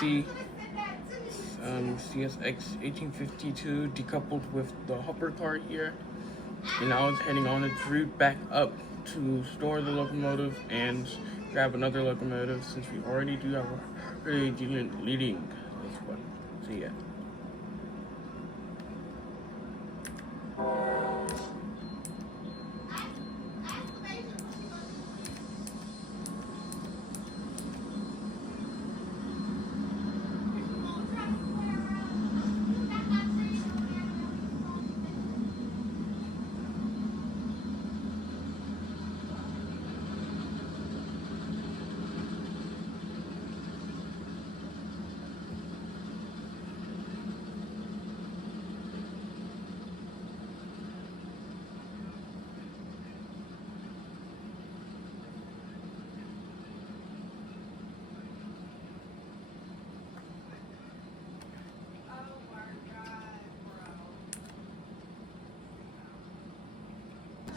see CSX 1852 decoupled with the hopper car here, and now it's heading on its route back up to store the locomotive and grab another locomotive, since we already do have a heritage unit leading this one. So yeah.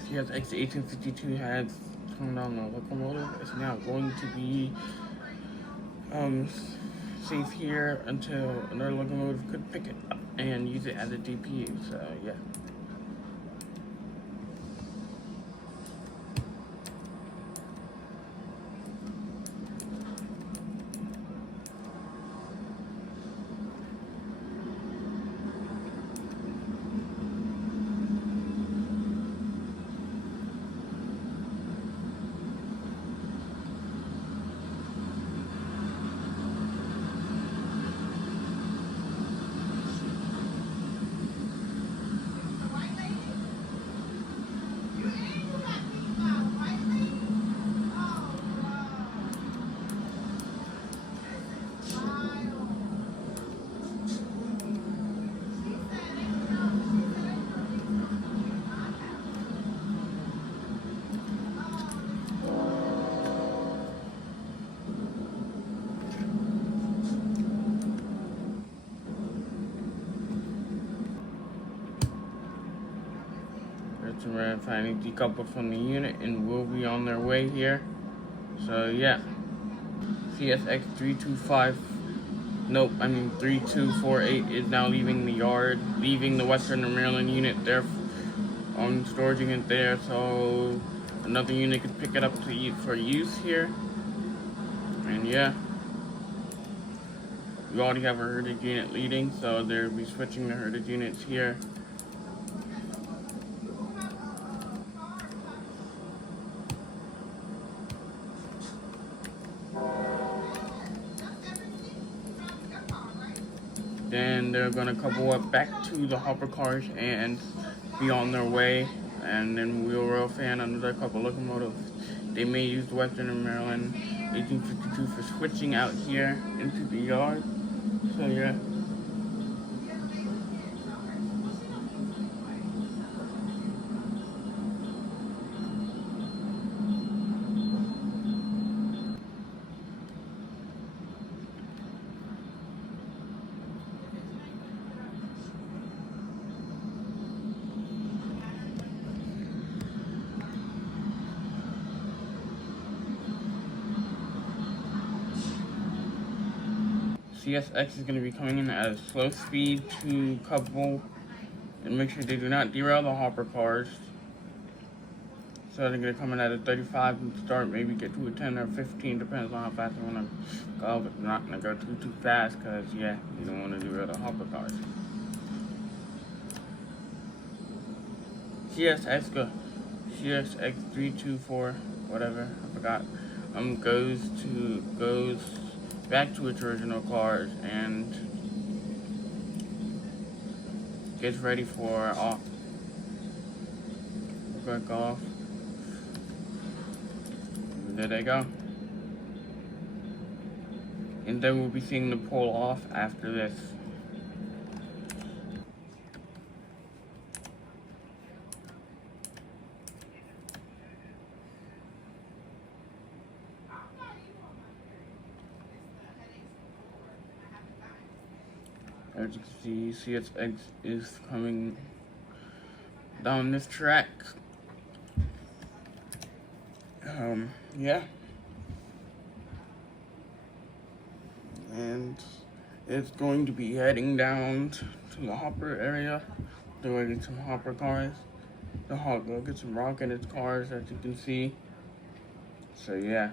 CSX 1852 has turned on the locomotive. It's now going to be safe here until another locomotive could pick it up and use it as a DPU. So yeah. We're finally decoupled from the unit and will be on their way here. So yeah. CSX 3248 is now leaving the yard, leaving the Western Maryland unit there on storage it there, so another unit could pick it up for use here. And yeah, we already have a heritage unit leading, so they'll be switching the heritage units here. Then they're gonna couple up back to the hopper cars and be on their way. And then we'll fan another couple locomotives. They may use the Western Maryland 1852 for switching out here into the yard. So yeah. CSX is going to be coming in at a slow speed to couple and make sure they do not derail the hopper cars. So they're going to come in at a 35 and start, maybe get to a 10 or 15, depends on how fast they want to go, but they're not going to go too fast because, yeah, you don't want to derail the hopper cars. CSX 324, whatever, I forgot, goes back to its original cars and gets ready for quick off. There they go. And then we'll be seeing the pull off after this. As you can see, CSX is coming down this track. Yeah. and it's going to be heading down to the hopper area. They're going to get some hopper cars. They'll get some rock in its cars, as you can see. So yeah.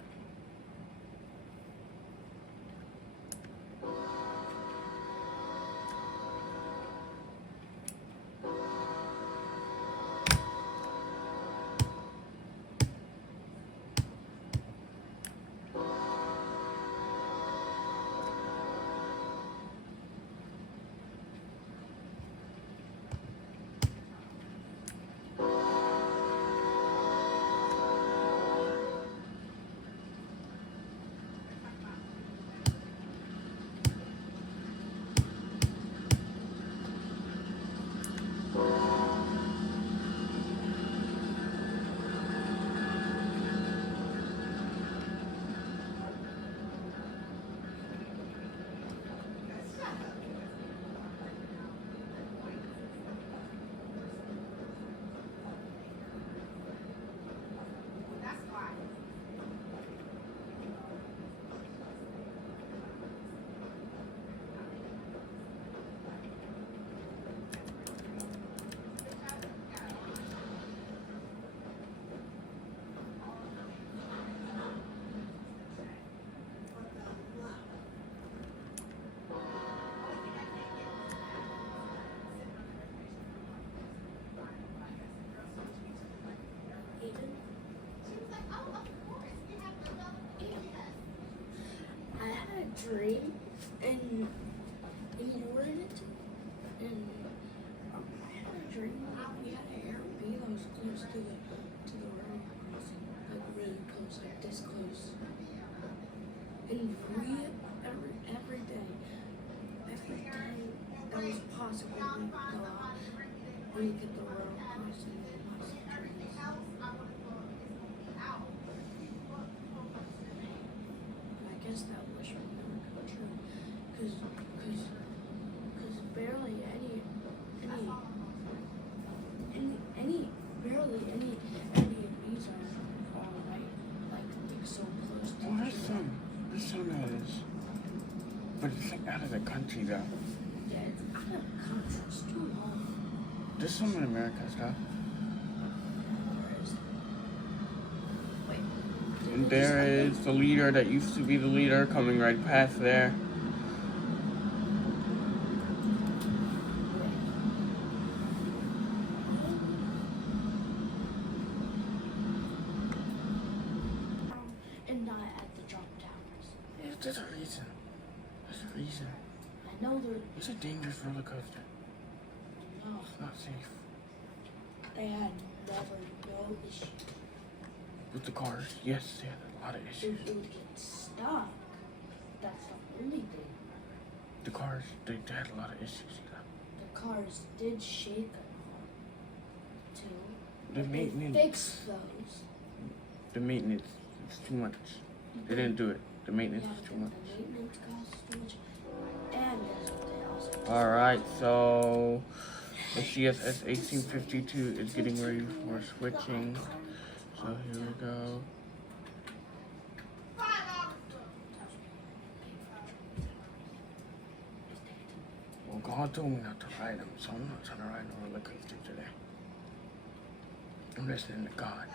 Dream and you were in it, and I had a dream that we had an Airbnb that was close to the road crossing, like really close, like this close. And we every day that was possible, we would go out and look at the road crossing and watch the trains. I guess that wish would never come true, because barely any Airbnbs are all right, like so close to Well, there's some that is, but it's like out of the country though. Yeah, it's out of the country, it's too long. There's some in America stuff. And there is the leader that used to be the leader coming right past there. And not at the drop towers. Yeah, there's a reason. There's a reason. I know It's a dangerous roller coaster. No. It's not safe. They had no issue. With the cars, yes, they had a lot of issues. It would get stuck. That's the only thing. The cars, they had a lot of issues, you know. The cars did shake a lot, too. The maintenance. They fixed those. The maintenance is too much. They didn't do it. The maintenance is too much. The maintenance costs too much. And guess what they also Alright, so the CSS 1852 is getting ready for switching. So here we go. Well, God told me not to ride them, so I'm not trying to ride no roller coaster today. I'm listening to God.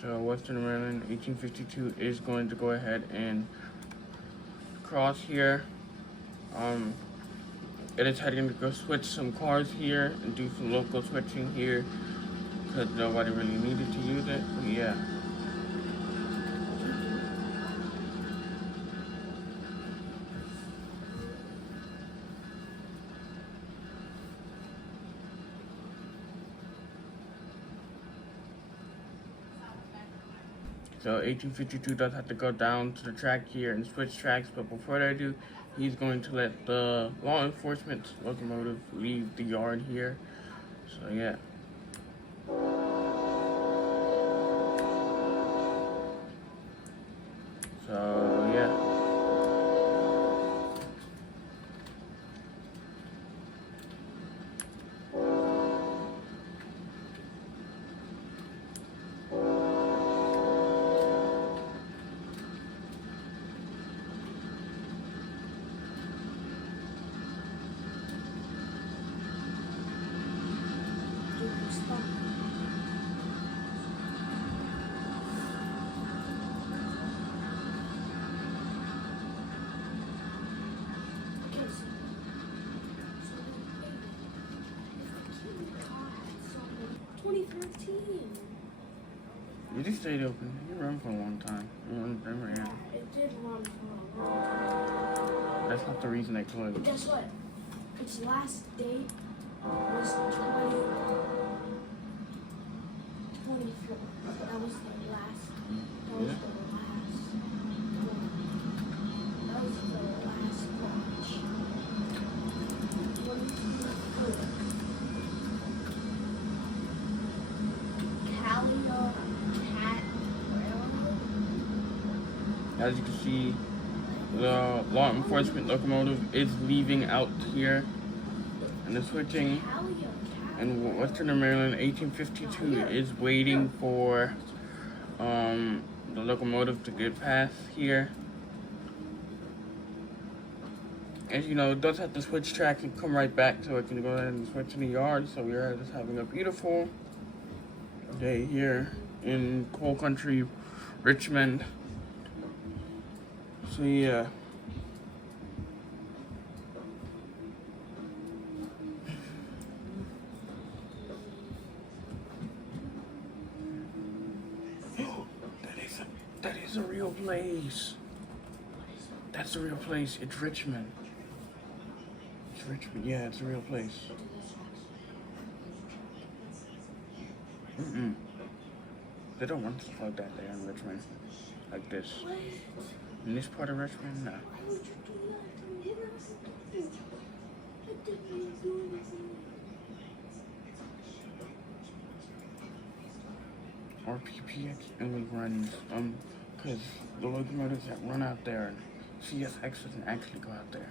So Western Maryland 1852 is going to go ahead and cross here. It is heading to go switch some cars here and do some local switching here because nobody really needed to use it. But yeah. So 1852 does have to go down to the track here and switch tracks, but before they do, he's going to let the law enforcement locomotive leave the yard here. So yeah. So yeah. Okay, so 2013. You just stayed open. You run for a long time. Remember, yeah. It did run for a long time. That's not the reason they closed. But guess what? Its last date was 2024. That was the last. That was Yeah. the last. That was the last launch. 2024. Calio Cat Railroad. As you can see, the law enforcement locomotive is leaving out here, and the switching. Calio Cat. And Western Maryland 1852 is waiting for the locomotive to get past here. As you know, it does have to switch track and come right back, so it can go ahead and switch in the yard. So we are just having a beautiful day here in coal country, Richmond. So yeah. That is a real place. That's a real place. It's Richmond. It's Richmond. Yeah, it's a real place. They don't want stuff like that there in Richmond. Like this. What? In this part of Richmond, no. Why would you do that to me? What did I do? I didn't even do anything. RPPX only runs, because the locomotives that run out there, CSX doesn't actually go out there.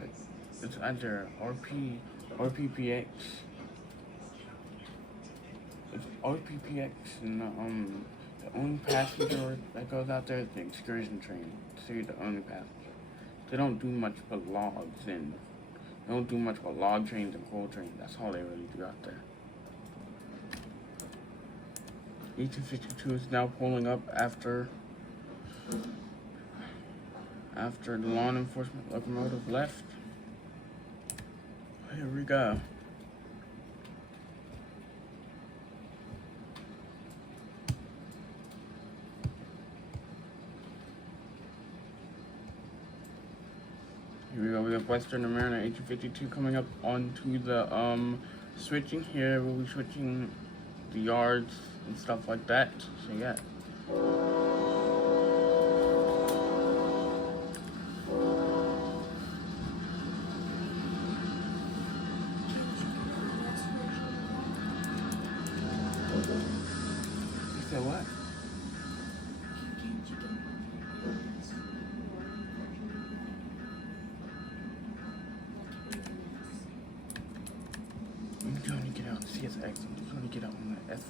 Like, it's either RPPX. It's RPPX, and the only passenger that goes out there is the excursion train. So you're the only passenger. They don't do much but logs, and they don't do much but log trains and coal trains. That's all they really do out there. 1852 is now pulling up after the law enforcement locomotive left. Here we go. Here we go. We have Western Maryland 1852 coming up onto the switching here. We'll be switching the yards and stuff like that. So yeah. You said what? You can only get out on CSX, and you can only get out on the S4.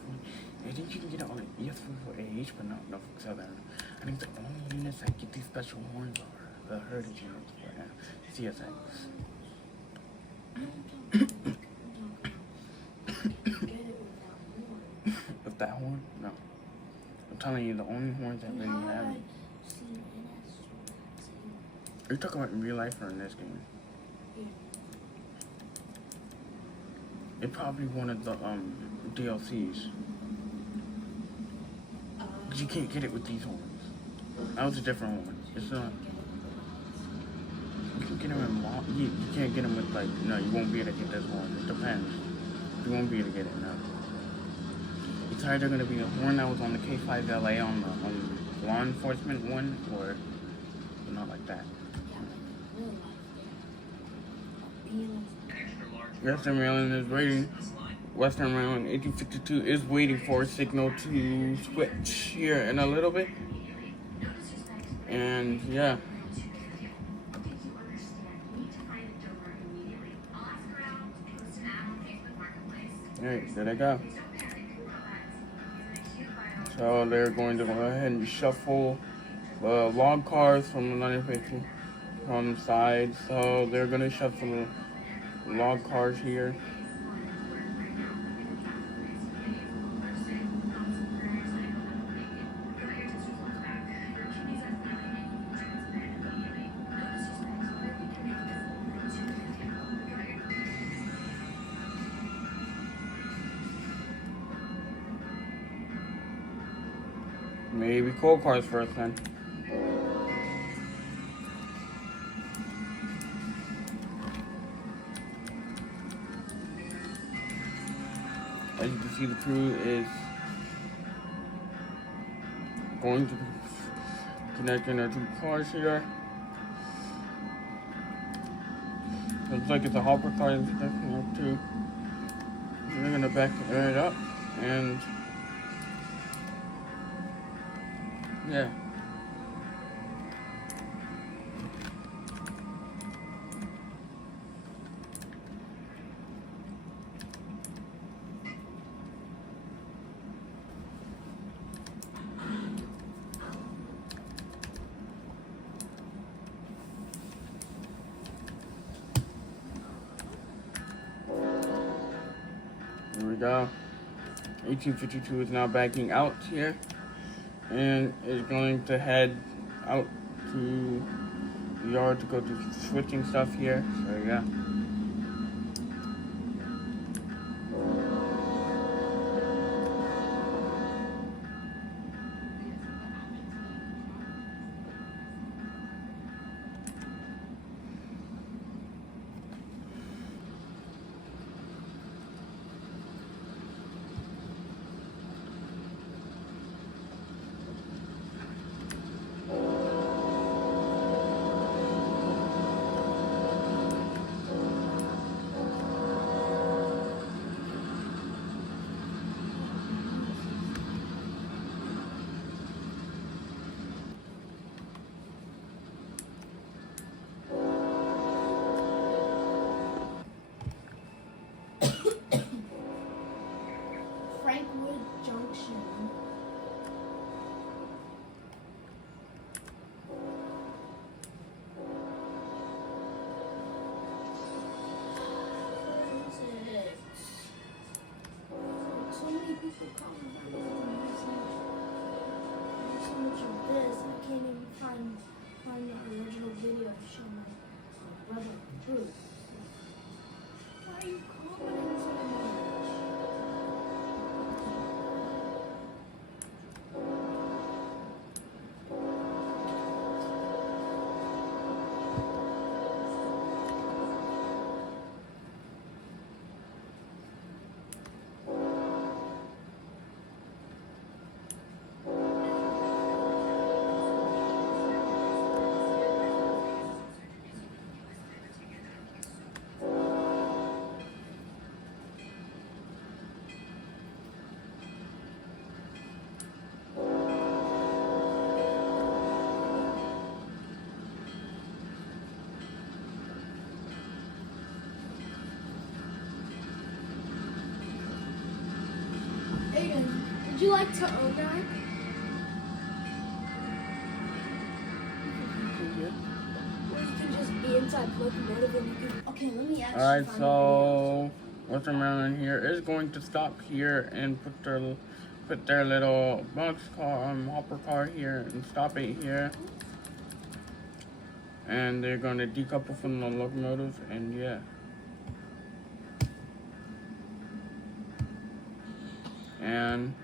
I think you can get out on the ES44AH, but not Norfolk Southern. I think the only units that get these special horns are the heritage units for CSX. With that horn? No. I'm telling you, the only horns that really have it. Are you talking about in real life or in this game? It's probably one of the DLCs. But you can't get it with these horns. That was a different one. It's not. You can get them in you can't get them with like, no, you won't be able to get this horn. It depends. You won't be able to get it, no. It's either going to be the horn that was on the K5LA on the law enforcement one, or not like that. Western Maryland is waiting. Western Maryland 1852 is waiting for a signal to switch here in a little bit. And yeah. Alright, there they go. So they're going to go ahead and shuffle the log cars from the 950 on the side. So they're going to shuffle the log cars here. Maybe coal cars first then. As you can see, the crew is going to be connecting our two cars here. Looks like it's a hopper car that's connecting up too. They're gonna back it up and yeah. Here we go. 1852 is now backing out here and is going to head out to the yard to go do switching stuff here. So yeah. Frankwood Junction. So many people comment on it. There's so much of this, I can't even find the original video to show my brother proof. Why are you commenting so much? Aiden, would you like to own that? Or you can just be inside the locomotive and you can. Okay, let me actually. Alright, so Western Maryland here is going to stop here and put their little box car, hopper car here and stop it here. And they're going to decouple from the locomotive and yeah. And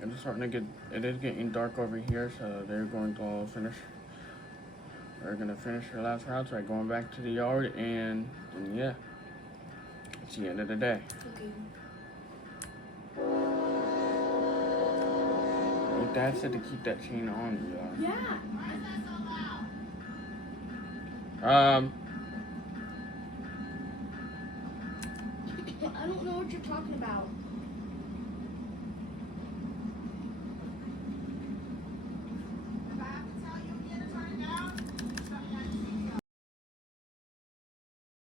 it's starting to get, it is getting dark over here, so they're going to finish. They're gonna finish their last route, so going back to the yard, and yeah, it's the end of the day. Okay. Like Dad said to keep that chain on, Yeah. y'all. what you're talking about.